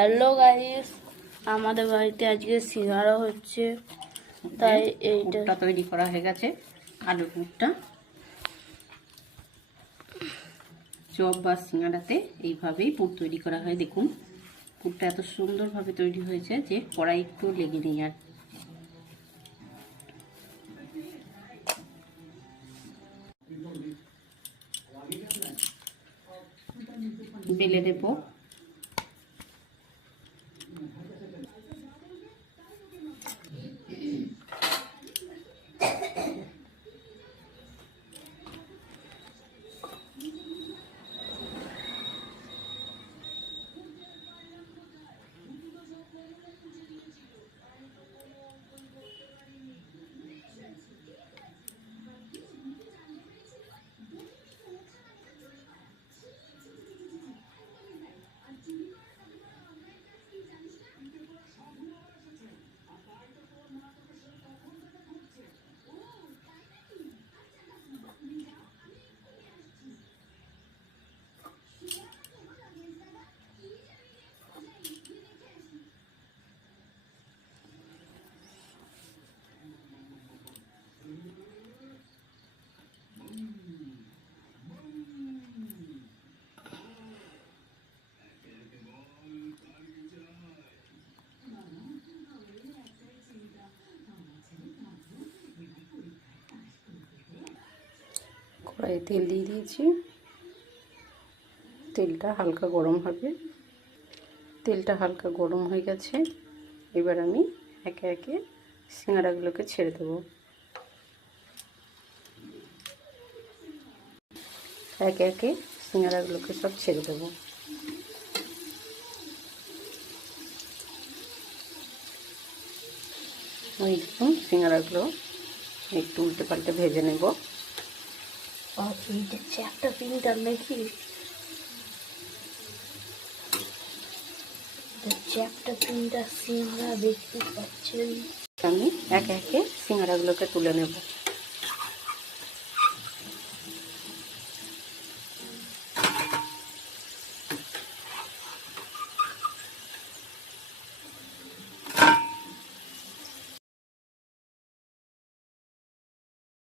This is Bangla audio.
হ্যালো গাইস, আমাদের বাড়িতে আজকে সিঙ্গারা হচ্ছে, তাই এইটা তৈরি করা হয়ে গেছে। আলুর পুরটা চপ বা সিঙ্গারাতে এইভাবেই পুর তৈরি করা হয়। দেখুন পুরটা এত সুন্দরভাবে তৈরি হয়েছে যে কড়াই একটু লেগে নেই। আর বেলে দেবো। কড়াইয়ে তেল দিয়ে দিয়েছি। তেলটা হালকা গরম হবে। তেলটা হালকা গরম হয়ে গেছে। এবার আমি একে একে সিঙ্গারাগুলোকে ছেড়ে দেবো। একে একে সিঙ্গারাগুলোকে সব ছেড়ে দেবো। ওই দেখুন সিঙ্গারাগুলো একটু উল্টে পাল্টে ভেজে নেব। এইটা চ্যাপটা প্রিন্টার নাকি? চ্যাপটা প্রিন্টার সিঙ্গারা দেখতে পাচ্ছেন। আমি একে একে সিঙ্গারাগুলোকে তুলে নেব।